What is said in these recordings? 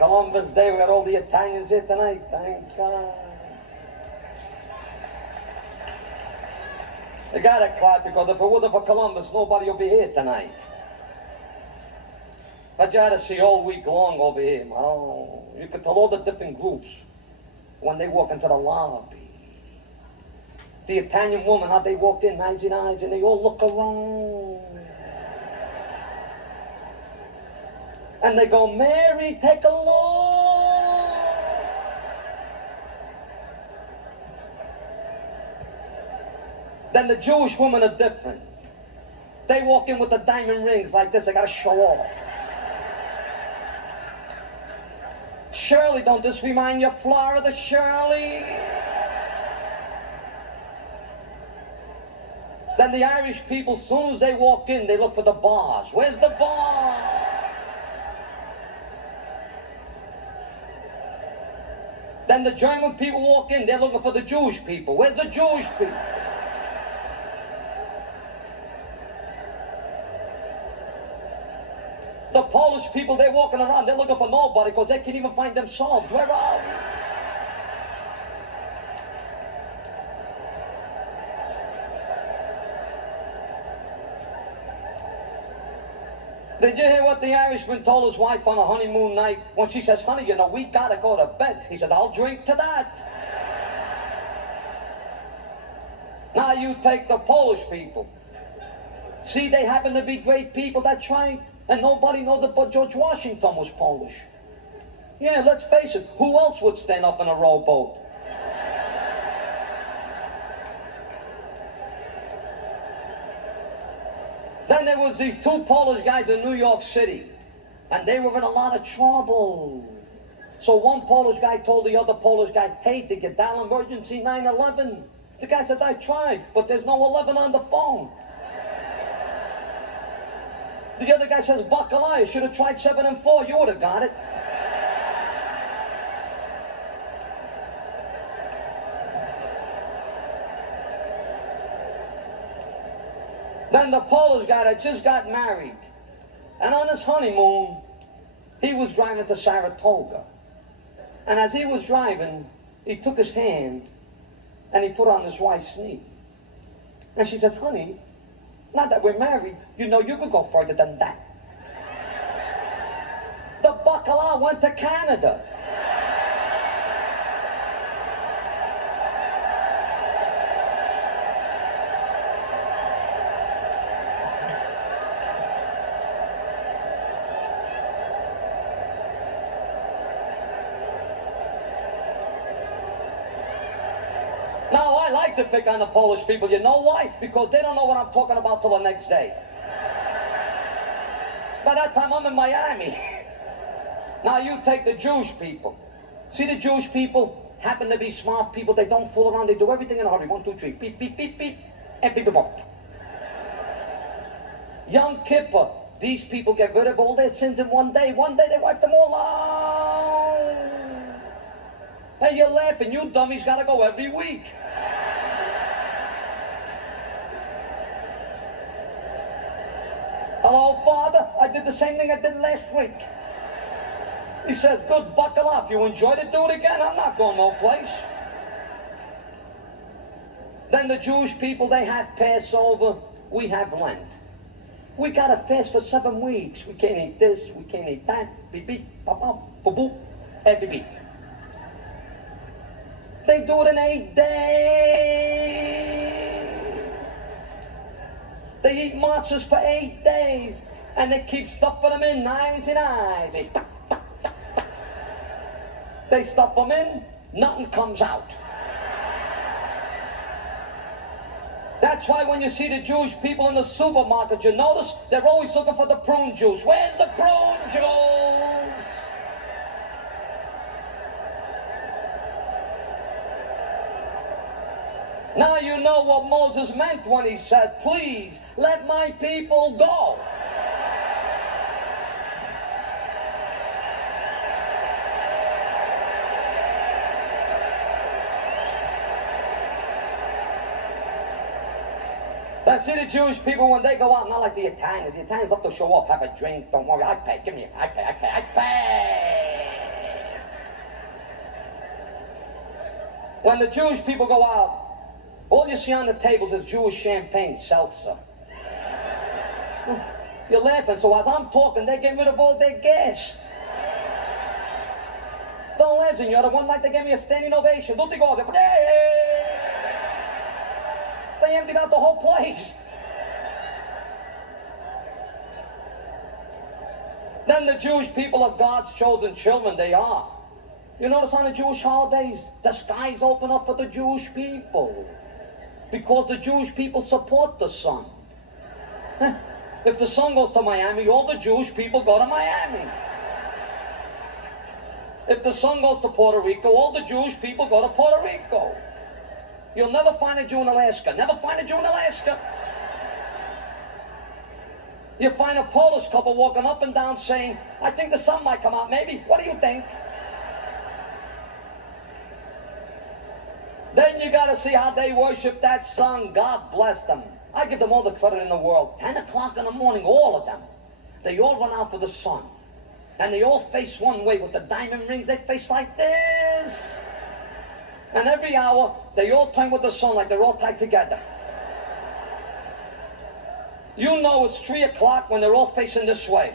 Columbus Day, we got all the Italians here tonight. Thank God. They got it, Clark, because if it wasn't for Columbus, nobody will be here tonight. But you had to see all week long over here, man. Oh, you could tell all the different groups when they walk into the lobby. The Italian woman, how they walk in, eyes in eyes, and they all look around. And they go, Mary, take a look. Then the Jewish women are different. They walk in with the diamond rings like this. They got to show off. Shirley, don't this remind you of Florida, Shirley? Then the Irish people, as soon as they walk in, they look for the bars. Where's the bar? Then the German people walk in, they're looking for the Jewish people. Where's the Jewish people? The Polish people, they're walking around, they're looking for nobody because they can't even find themselves. Where are we? Did you hear what the Irishman told his wife on a honeymoon night when she says, honey, you know, we gotta go to bed? He said, I'll drink to that. Now you take the Polish people. See, they happen to be great people, that's right. And nobody knows that but George Washington was Polish. Yeah, let's face it, who else would stand up in a rowboat? Then there was these two Polish guys in New York City, and they were in a lot of trouble. So one Polish guy told the other Polish guy, hey, did you dial emergency 911? The guy said, I tried, but there's no 11 on the phone. The other guy says, Baccala, you should have tried 7-4, you would have got it. Then the Polish guy that just got married, and on his honeymoon, he was driving to Saratoga. And as he was driving, he took his hand and he put on his wife's knee. And she says, honey, now that we're married, you know you could go further than that. The Baccala went to Canada. Now, I like to pick on the Polish people. You know why? Because they don't know what I'm talking about till the next day. By that time, I'm in Miami. Now, you take the Jewish people. See, the Jewish people happen to be smart people. They don't fool around. They do everything in a hurry. 1, 2, 3. Beep, beep, beep, beep. And beep, beep, beep. Yom Kippur. These people get rid of all their sins in one day. One day, they wipe them all out. And you're laughing. You dummies got to go every week. Hello, Father. I did the same thing I did last week. He says, good, buckle up. You enjoyed it, do it again. I'm not going no place. Then the Jewish people, they have Passover. We have Lent. We got to fast for 7 weeks. We can't eat this. We can't eat that. Beep, beep, pop, pop, boop, boop, and beep, beep. They do it in 8 days. They eat matzahs for 8 days. And they keep stuffing them in, eyes and eyes. They stuff them in, nothing comes out. That's why when you see the Jewish people in the supermarket, you notice they're always looking for the prune juice. Where's the prune juice? Now you know what Moses meant when he said, please, let my people go. That's it, the Jewish people, when they go out, not like the Italians. The Italians love to show off, have a drink, don't worry, I pay, give me, I pay. When the Jewish people go out, all you see on the tables is Jewish champagne seltzer. You're laughing, so as I'm talking, they get rid of all their gas. Don't laugh, senora. One night they gave me a standing ovation. Tutti cose. They emptied out the whole place. Then the Jewish people are God's chosen children. They are. You notice on the Jewish holidays, the skies open up for the Jewish people. Because the Jewish people support the sun. If the sun goes to Miami, all the Jewish people go to Miami. If the sun goes to Puerto Rico, all the Jewish people go to Puerto Rico. You'll never find a Jew in Alaska. Never find a Jew in Alaska. You find a Polish couple walking up and down saying, I think the sun might come out, maybe. What do you think? Then you got to see how they worship that sun. God bless them. I give them all the credit in the world. 10 o'clock in the morning, all of them. They all run out for the sun. And they all face one way with the diamond rings. They face like this. And every hour, they all turn with the sun like they're all tied together. You know it's 3 o'clock when they're all facing this way.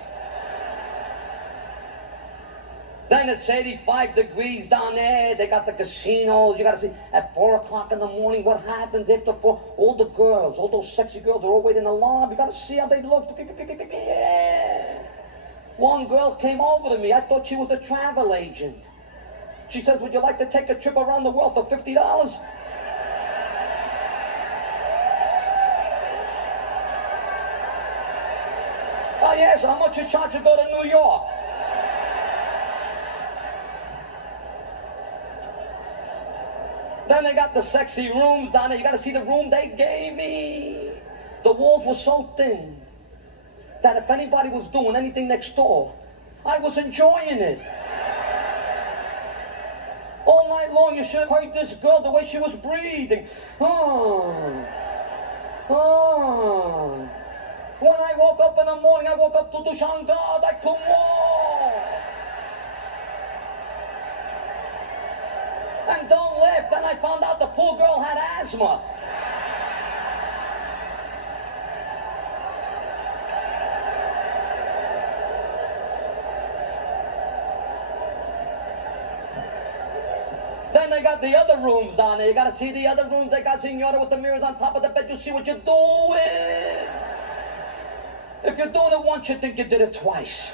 Then it's 85 degrees down there. They got the casinos. You got to see, at 4 o'clock in the morning, what happens after 4? All the girls, all those sexy girls are all waiting in the lobby. You got to see how they look. Yeah. One girl came over to me. I thought she was a travel agent. She says, would you like to take a trip around the world for $50? Oh, yes, how much you charge to go to New York? Then they got the sexy rooms down there. You got to see the room they gave me. The walls were so thin that if anybody was doing anything next door, I was enjoying it. All night long, you should have heard this girl, the way she was breathing. When I woke up in the morning, I woke up to the Shangad. I couldn't walk. And don't laugh. Then I found out the poor girl had asthma. Then they got the other rooms down there. You got to see the other rooms. They got senora with the mirrors on top of the bed. You see what you're doing. If you're doing it once, you think you did it twice.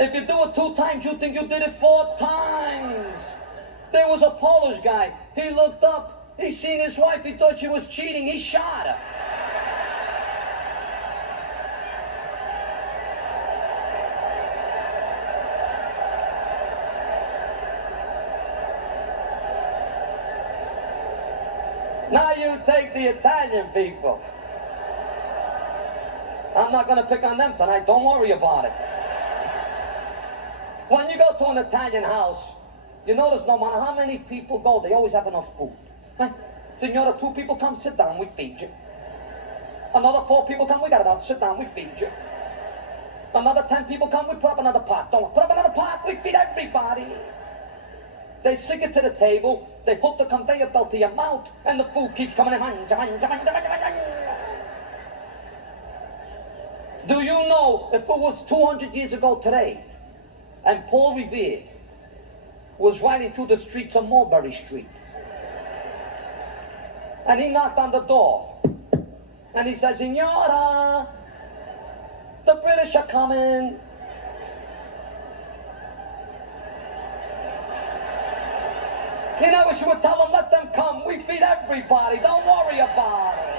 If you do it 2 times, you think you did it 4 times. There was a Polish guy. He looked up. He seen his wife. He thought she was cheating. He shot her. Now you take the Italian people. I'm not going to pick on them tonight. Don't worry about it. When you go to an Italian house, you notice no matter how many people go, they always have enough food. Huh? Signora, 2 people come, sit down, we feed you. Another 4 people come, we got enough, sit down, we feed you. Another 10 people come, we put up another pot. Don't put up another pot, we feed everybody. They sink it to the table, they hook the conveyor belt to your mouth, and the food keeps coming in. Do you know, if it was 200 years ago today, and Paul Revere was riding through the streets of Mulberry Street, and he knocked on the door, and he said, Signora, the British are coming. You know what you would tell them? Let them come. We feed everybody. Don't worry about it.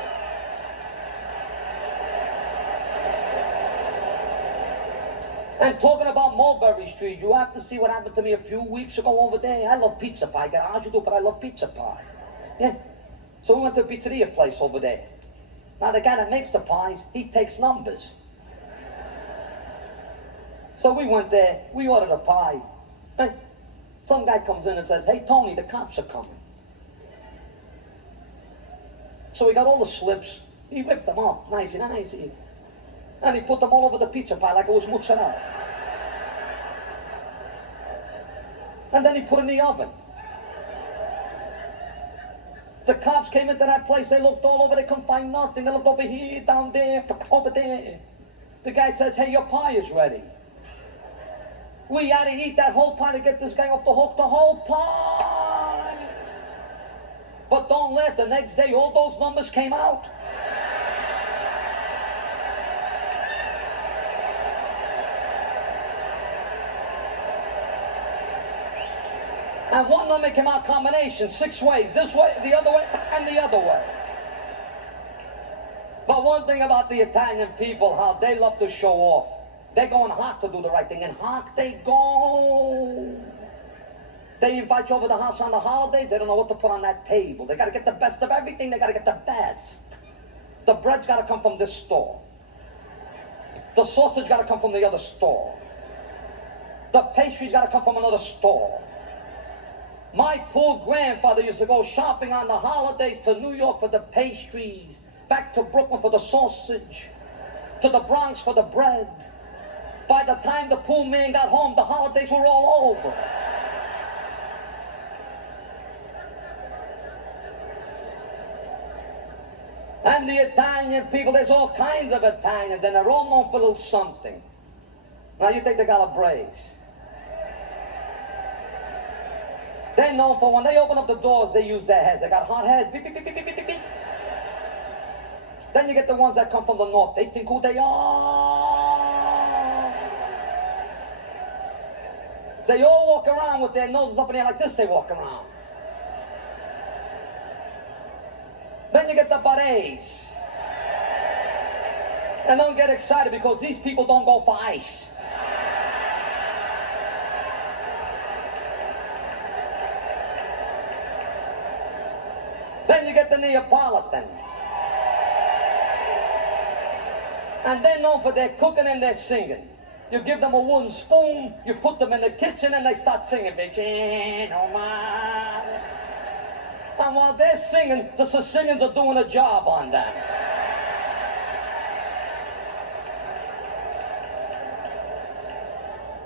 And talking about Mulberry Street, you have to see what happened to me a few weeks ago over there. I love pizza pie. I got how'd you do, but I love pizza pie. Yeah. So we went to a pizzeria place over there. Now the guy that makes the pies, he takes numbers. So we went there. We ordered a pie. Hey, some guy comes in and says, hey, Tony, the cops are coming. So we got all the slips. He ripped them up, nice and nice. And he put them all over the pizza pie like it was mozzarella. And then he put it in the oven. The cops came into that place. They looked all over. They couldn't find nothing. They looked over here, down there, over there. The guy says, hey, your pie is ready. We had to eat that whole pie to get this guy off the hook, the whole pie. But don't laugh. The next day, all those numbers came out. And one number came out combination, 6 ways, this way, the other way, and the other way. But one thing about the Italian people, how they love to show off. They're going hard to do the right thing, and hard they go. They invite you over the house on the holidays, they don't know what to put on that table. They got to get the best of everything, they got to get the best. The bread's got to come from this store. The sausage got to come from the other store. The pastry's got to come from another store. My poor grandfather used to go shopping on the holidays to New York for the pastries, back to Brooklyn for the sausage, to the Bronx for the bread. By the time the poor man got home, the holidays were all over. And the Italian people, there's all kinds of Italians, and they're all known for a little something. Now you think they got a brace. They're known for when they open up the doors, they use their heads. They got hot heads. Beep, beep, beep, beep, beep, beep, beep. Then you get the ones that come from the north. They think who they are. They all walk around with their noses up in the air like this. They walk around. Then you get the berets. And don't get excited because these people don't go for ice. Then you get the Neapolitans. And they're known for their cooking and their singing. You give them a wooden spoon, you put them in the kitchen, and they start singing. And while they're singing, the Sicilians are doing a job on them.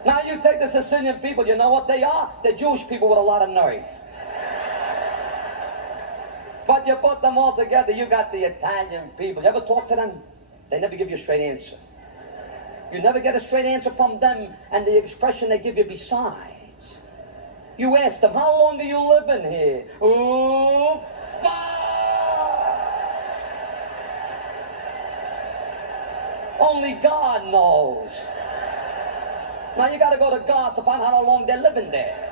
Now you take the Sicilian people, you know what they are? They're Jewish people with a lot of nerve. But you put them all together, you got the Italian people. You ever talk to them? They never give you a straight answer. You never get a straight answer from them, and the expression they give you besides. You ask them, how long are you living here? Ooh, only God knows. Now you got to go to God to find out how long they're living there.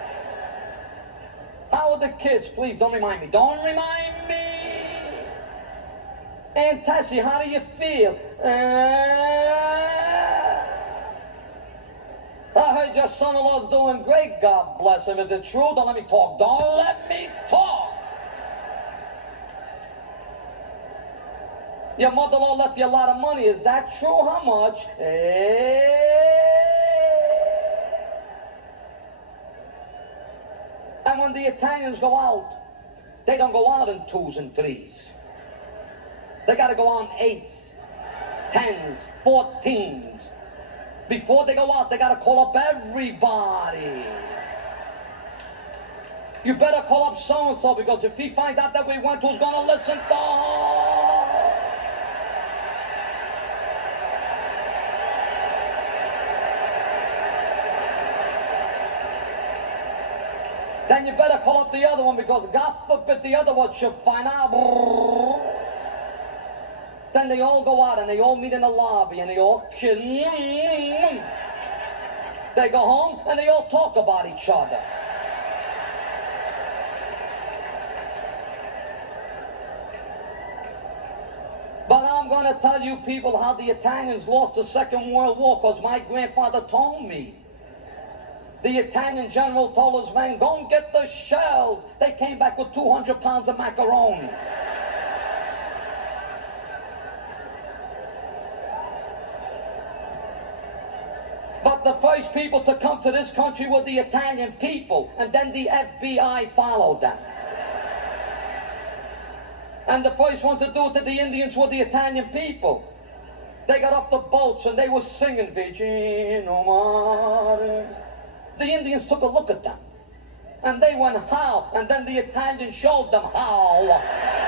How are the kids? Please don't remind me. Don't remind me. Aunt Tessie, how do you feel? I heard your son-in-law's doing great. God bless him. Is it true? Don't let me talk. Don't let me talk. Your mother-in-law left you a lot of money. Is that true? How much? And when the Italians go out, they don't go out in 2s and 3s. They got to go on 8s, 10s, 14s. Before they go out, they got to call up everybody. You better call up so-and-so, because if he finds out that we went, who's going to listen to us? Then you better call up the other one, because God forbid the other one should find out. Then they all go out and they all meet in the lobby and they all kiss. They go home and they all talk about each other. But I'm going to tell you people how the Italians lost the Second World War, because my grandfather told me. The Italian general told his men, go and get the shells. They came back with 200 pounds of macaroni. But the first people to come to this country were the Italian people, and then the FBI followed them. And the first ones to do it to the Indians were the Italian people. They got off the boats and they were singing, Vicino Mare. The Indians took a look at them. And they went, how? And then the Italian showed them how.